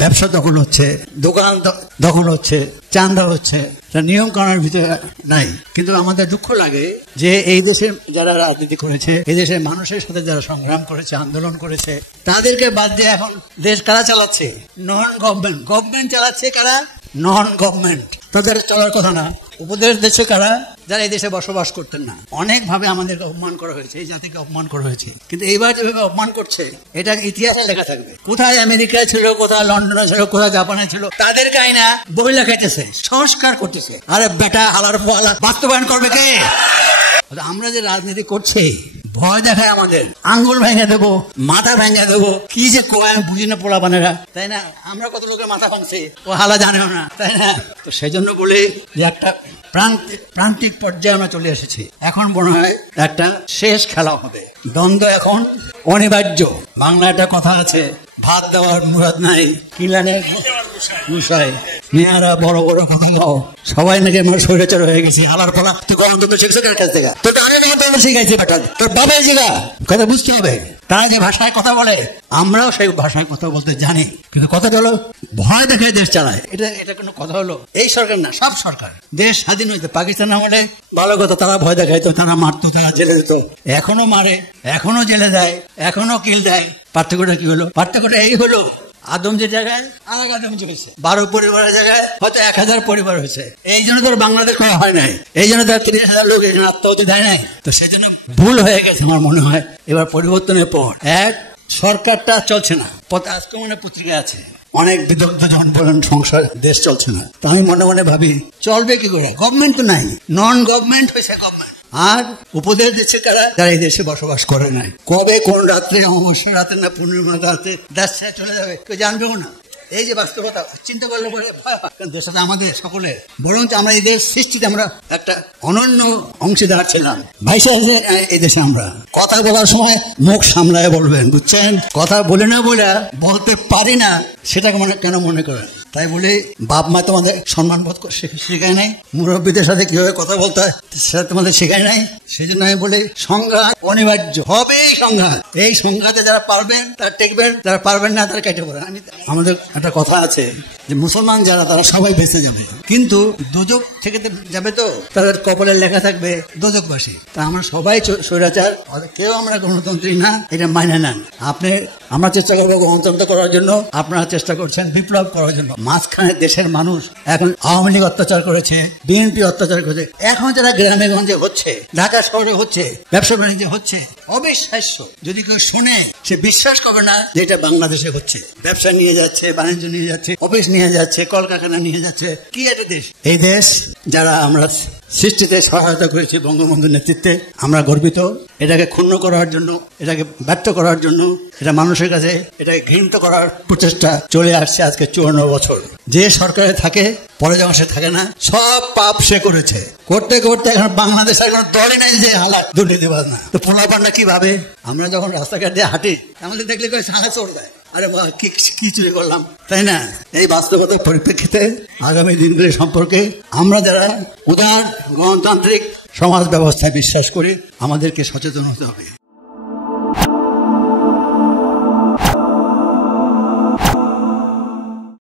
ব্যবসা দখল হচ্ছে, দোকান দখল হচ্ছে, চাঁদা হচ্ছে, নিয়ম কানুনের ভিতরে নাই। কিন্তু আমাদের দুঃখ লাগে যে এই দেশের যারা রাজনীতি করেছে, এই দেশের মানুষের সাথে যারা সংগ্রাম করেছে, আন্দোলন করেছে, তাদেরকে বাদ দিয়ে এখন দেশ কারা চালাচ্ছে? Non government. গভর্নমেন্ট চালাচ্ছে কারা? Non government. তাদের চলার কথা না। উপদেশ দিচ্ছে কারা? যারা এই দেশে বসবাস করতেন না। অনেকভাবে আমাদেরকে অপমান করা হয়েছে, এই জাতিকে অপমান করা হয়েছে। কিন্তু এইবার যেভাবে অপমান করছে, এটা ইতিহাসে লেখা থাকবে। কোথায় আমেরিকায় ছিল, কোথায় লন্ডনে ছিল, কোথায় জাপানে ছিল, তাদের গাইনা বই লেখাইতেছে, সংস্কার করতেছে। আরে বেটা, আলার বাস্তবায়ন করবে কে? আমরা যে রাজনীতি করছি, ভয় দেখায় আমাদের, আঙ্গুল ভেঙে দেবো, মাথা ভেঙে দেবো, কি যে কয় বুঝি না পোলাপানেরা, তাই না? আমরা কত লোকের মাথা ভাঙছি, ও হালা জানেও না, তাই না? তো সেই জন্য বলি যে একটা প্রান্তিক পর্যায়ে আমরা চলে এসেছি। এখন মনে হয় একটা শেষ খেলা হবে। দ্বন্দ্ব এখন অনিবার্য। বাংলা একটা কথা আছে, ভাত দেওয়ার মুরাদ নাই, কিলানে মুসাই, মেয়েরা বড় বড় কথা গাও, সবাই নাকি আমার স্বৈরাচার হয়ে গেছে। হালার ফলা তুই গণতন্ত্র শিখছে কার কাছ থেকে? তোর গণতন্ত্র শিখাইছে বেটা, তোর বাবাই জিগা। কথা বুঝতে হবে। তারা যে ভাষায় কথা বলে, আমরাও সেই ভাষায় কথা বলতে জানি। কিন্তু কথাটা হলো ভয় দেখে দেশ চালায়। এটা কোনো কথা হলো? এই সরকার না, সব সরকার। দেশ স্বাধীন হইতে পাকিস্তান আমলে ভালো কথা, তারা ভয় দেখাইতো, তারা মারতো, তারা জেলে যেত। এখনো মারে, এখনো জেলে দেয়, এখনো কিল দেয়। পার্থক্যটা কি হলো? পার্থক্যটা এই হলো, আদম যে জায়গায় আলাদা আদম হয়েছে, 12 পরিবারের জায়গায় হয়তো 1000 পরিবার হয়েছে। এই জন্য তোর বাংলাদেশ করা হয় নাই, এই জন্য তার 30,000 লোক এখানে আত্মহত্যা দেয় নাই। তো সেই জন্য ভুল হয়ে গেছে আমার মনে হয়। এবার পরিবর্তনের পর সরকারটা চলছে না। আজকে মনে পত্রিকা আছে, অনেক বিদগ্ধ যখন বলেন সংসার দেশ চলছে না, তা আমি মনে মনে ভাবি চলবে কি করে? গভর্নমেন্ট তো নাই, নন গভর্নমেন্ট হয়েছে গভর্নমেন্ট। আর উপদেশ দিচ্ছে কারা? যারা এই দেশে বসবাস করে নাই। কবে কোন রাত্রে, অমাবস্যা রাতে না পূর্ণিমা রাতে দেশ ছেড়ে চলে যাবে কেউ জানবেও না। এই যে বাস্তবতা, চিন্তা করলে পরে ভয় হয়। কারণ দেশটা আমাদের সকলে, বরঞ্চ আমরা এই দেশ সৃষ্টিতে আমরা একটা অনন্য অংশীদার ছিলাম। ভাই সাহেব, এই দেশে আমরা কথা বলার সময় মুখ সামলায় বলবেন, বুঝছেন? কথা বলে না বলে বলতে পারি না, সেটাকে কেন মনে করেন? তাই বলে বাপ মা তোমাদের সম্মান বোধ শেখায় নাই, মুরব্বীদের সাথে কিভাবে কথা বলতে হয় সেটা তোমাদের শেখায় নাই। সেই জন্য আমি বলি সংঘাত অনিবার্য হবে। সংঘাত, এই সংঘাতে যারা পারবেন তারা টেকবেন, যারা পারবেন না তারা কেটে পড়েন। আমাদের একটা কথা আছে যে মুসলমান যারা তারা সবাই বেঁচে যাবে, কিন্তু দোজক থেকে যাবে, তো তাদের কপালে লেখা থাকবে দোজকবাসী। তা আমরা সবাই স্বৈরাচার, কেউ আমরা গণতন্ত্রী না, এটা মানে নেন। আমরা চেষ্টা করবো গণতন্ত্র করার জন্য, আপনারা চেষ্টা করছেন বিপ্লব করার জন্য। মাঝখানে দেশের মানুষ এখন আওয়ামী লীগ অত্যাচার করেছে, বিএনপি অত্যাচার করেছে, এখন যারা গ্রামে গঞ্জে হচ্ছে, ঢাকা শহরে হচ্ছে, ব্যবসা বাণিজ্য হচ্ছে, অবিশ্বাস্য। যদি কেউ শোনে সে বিশ্বাস করবে না যে এটা বাংলাদেশে হচ্ছে। ব্যবসা নিয়ে যাচ্ছে, বাণিজ্য নিয়ে যাচ্ছে, অফিস নিয়ে যাচ্ছে, কলকারখানা নিয়ে যাচ্ছে। কি একটা দেশ এই দেশ! যারা আমরা সৃষ্টিতে সহায়তা করেছি বঙ্গবন্ধুর নেতৃত্বে, আমরা গর্বিত। এটাকে ক্ষুণ্ণ করার জন্য, এটাকে ব্যর্থ করার জন্য, এটা মানুষের কাছে এটাকে ঘৃণিত করার প্রচেষ্টা চলে আসছে আজকে 54 বছর। যে সরকারে থাকে, পরে যখন সে থাকে না, সব পাপ সে করেছে। করতে করতে এখন বাংলাদেশ এখন দলই নাই যে হালা দুর্নীতিবাজ না। তো পোলাপানটা কি ভাবে? আমরা যখন রাস্তাঘাট দিয়ে হাঁটি, আমাদের দেখলে সাহা চড় দেয়, আরে কি চুরি করলাম, তাই না? এই বাস্তবতার পরিপ্রেক্ষিতে আগামী দিনগুলি সম্পর্কে আমরা যারা উদার গণতান্ত্রিক সমাজ ব্যবস্থায় বিশ্বাস করি, আমাদেরকে সচেতন হতে হবে।